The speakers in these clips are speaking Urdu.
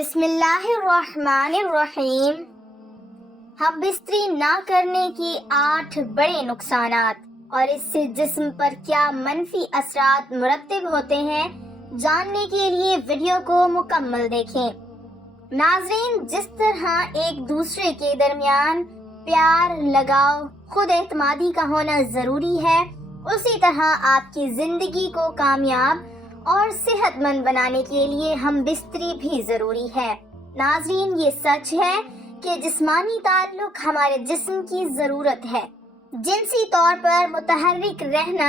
بسم اللہ الرحمن الرحیم۔ ہم بستری نہ کرنے کے 8 بڑے نقصانات اور اس سے جسم پر کیا منفی اثرات مرتب ہوتے ہیں، جاننے کے لیے ویڈیو کو مکمل دیکھیں۔ ناظرین، جس طرح ایک دوسرے کے درمیان پیار، لگاؤ، خود اعتمادی کا ہونا ضروری ہے، اسی طرح آپ کی زندگی کو کامیاب اور صحت مند بنانے کے لیے ہم بستری بھی ضروری ہے۔ ناظرین، یہ سچ ہے کہ جسمانی تعلق ہمارے جسم کی ضرورت ہے۔ جنسی طور پر متحرک رہنا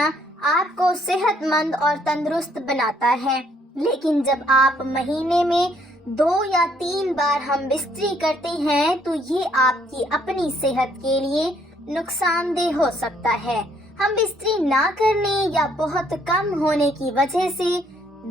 آپ کو صحت مند اور تندرست بناتا ہے، لیکن جب آپ مہینے میں 2 یا 3 بار ہم بستری کرتے ہیں تو یہ آپ کی اپنی صحت کے لیے نقصان دہ ہو سکتا ہے۔ ہم بستری نہ کرنے یا بہت کم ہونے کی وجہ سے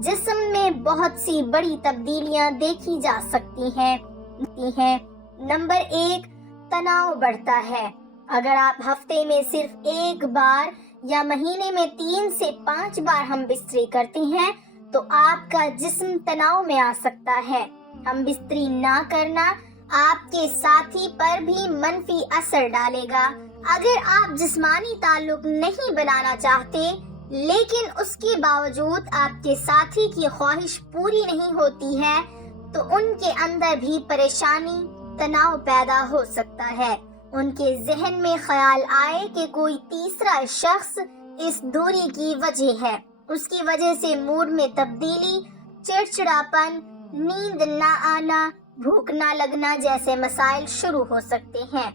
جسم میں بہت سی بڑی تبدیلیاں دیکھی جا سکتی ہیں۔ نمبر 1، تناؤ بڑھتا ہے۔ اگر آپ ہفتے میں صرف 1 بار یا مہینے میں 3 سے 5 بار ہم بستری کرتے ہیں تو آپ کا جسم تناؤ میں آ سکتا ہے۔ ہم بستری نہ کرنا آپ کے ساتھی پر بھی منفی اثر ڈالے گا۔ اگر آپ جسمانی تعلق نہیں بنانا چاہتے لیکن اس کے باوجود آپ کے ساتھی کی خواہش پوری نہیں ہوتی ہے تو ان کے اندر بھی پریشانی، تناؤ پیدا ہو سکتا ہے۔ ان کے ذہن میں خیال آئے کہ کوئی تیسرا شخص اس دوری کی وجہ ہے۔ اس کی وجہ سے موڈ میں تبدیلی، چڑچڑاپن، نیند نہ آنا، بھوک نہ لگنا جیسے مسائل شروع ہو سکتے ہیں۔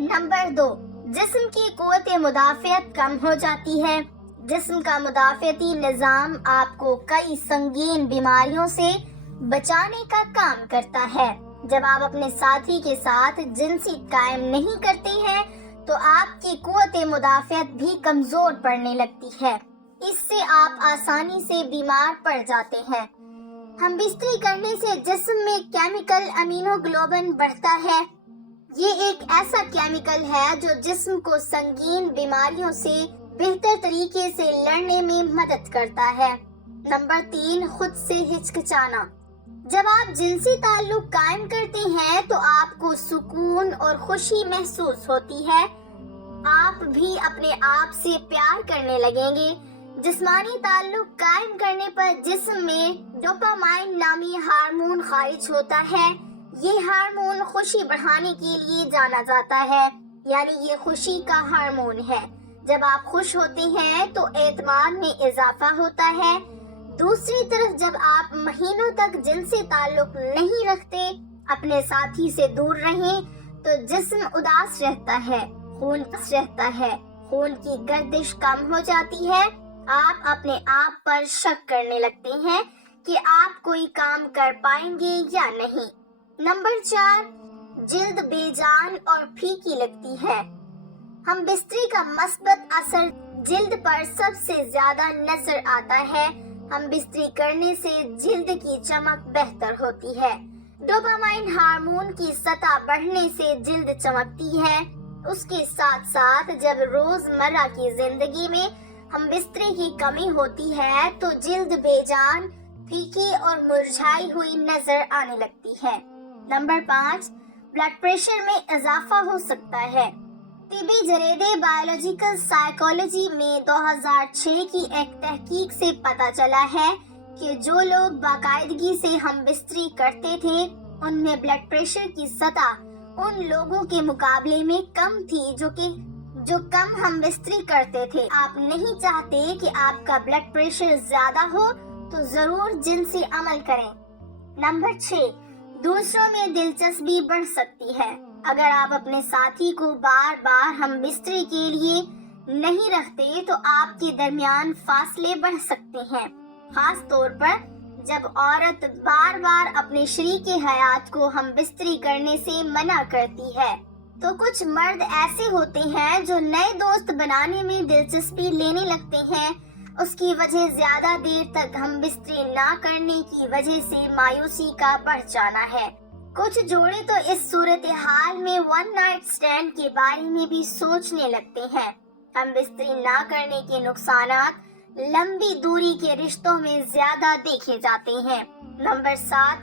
نمبر 2، جسم کی قوت مدافعت کم ہو جاتی ہے۔ جسم کا مدافعتی نظام آپ کو کئی سنگین بیماریوں سے بچانے کا کام کرتا ہے۔ جب آپ اپنے ساتھی کے ساتھ جنسی قائم نہیں کرتے ہیں تو آپ کی قوت مدافعت بھی کمزور پڑنے لگتی ہے۔ اس سے آپ آسانی سے بیمار پڑ جاتے ہیں۔ ہم بستری کرنے سے جسم میں کیمیکل امینوگلوبن بڑھتا ہے۔ یہ ایک ایسا کیمیکل ہے جو جسم کو سنگین بیماریوں سے بہتر طریقے سے لڑنے میں مدد کرتا ہے۔ نمبر 3، خود سے ہچکچانا۔ جب آپ جنسی تعلق قائم کرتے ہیں تو آپ کو سکون اور خوشی محسوس ہوتی ہے۔ آپ بھی اپنے آپ سے پیار کرنے لگیں گے۔ جسمانی تعلق قائم کرنے پر جسم میں ڈوپامائن نامی ہارمون خارج ہوتا ہے۔ یہ ہارمون خوشی بڑھانے کے لیے جانا جاتا ہے، یعنی یہ خوشی کا ہارمون ہے۔ جب آپ خوش ہوتے ہیں تو اعتماد میں اضافہ ہوتا ہے۔ دوسری طرف جب آپ مہینوں تک جنسی تعلق نہیں رکھتے، اپنے ساتھی سے دور رہیں تو جسم اداس رہتا ہے، خون کی گردش کم ہو جاتی ہے۔ آپ اپنے آپ پر شک کرنے لگتے ہیں کہ آپ کوئی کام کر پائیں گے یا نہیں۔ نمبر 4، جلد بے جان اور پھیکی لگتی ہے۔ ہم بستری کا مثبت اثر جلد پر سب سے زیادہ نظر آتا ہے۔ ہم بستری کرنے سے جلد کی چمک بہتر ہوتی ہے۔ ڈوپامائن ہارمون کی سطح بڑھنے سے جلد چمکتی ہے۔ اس کے ساتھ ساتھ جب روزمرہ کی زندگی میں ہم بستری کی کمی ہوتی ہے تو جلد بے جان، پھیکی اور مرجھائی ہوئی نظر آنے لگتی ہے۔ نمبر 5، بلڈ پریشر میں اضافہ ہو سکتا ہے۔ طبی جریدے بایولوجیکل سائیکالوجی میں 2006 کی ایک تحقیق سے پتہ چلا ہے کہ جو لوگ باقاعدگی سے ہم بستری کرتے تھے ان میں بلڈ پریشر کی سطح ان لوگوں کے مقابلے میں کم تھی جو کم ہم بستری کرتے تھے۔ آپ نہیں چاہتے کہ آپ کا بلڈ پریشر زیادہ ہو تو ضرور جنسی عمل کریں۔ نمبر 6، دوسروں میں دلچسپی بڑھ سکتی ہے۔ اگر آپ اپنے ساتھی کو بار بار ہم بستری کے لیے نہیں رکھتے تو آپ کے درمیان فاصلے بڑھ سکتے ہیں، خاص طور پر جب عورت بار بار اپنے شریک حیات کو ہم بستری کرنے سے منع کرتی ہے۔ تو کچھ مرد ایسے ہوتے ہیں جو نئے دوست بنانے میں دلچسپی لینے لگتے ہیں۔ اس کی وجہ زیادہ دیر تک ہم بستری نہ کرنے کی وجہ سے مایوسی کا بڑھ جانا ہے۔ کچھ جوڑے تو اس صورتحال میں 1 نائٹ اسٹینڈ کے بارے میں بھی سوچنے لگتے ہیں۔ ہم بستری نہ کرنے کے نقصانات لمبی دوری کے رشتوں میں زیادہ دیکھے جاتے ہیں۔ نمبر 7،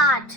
8,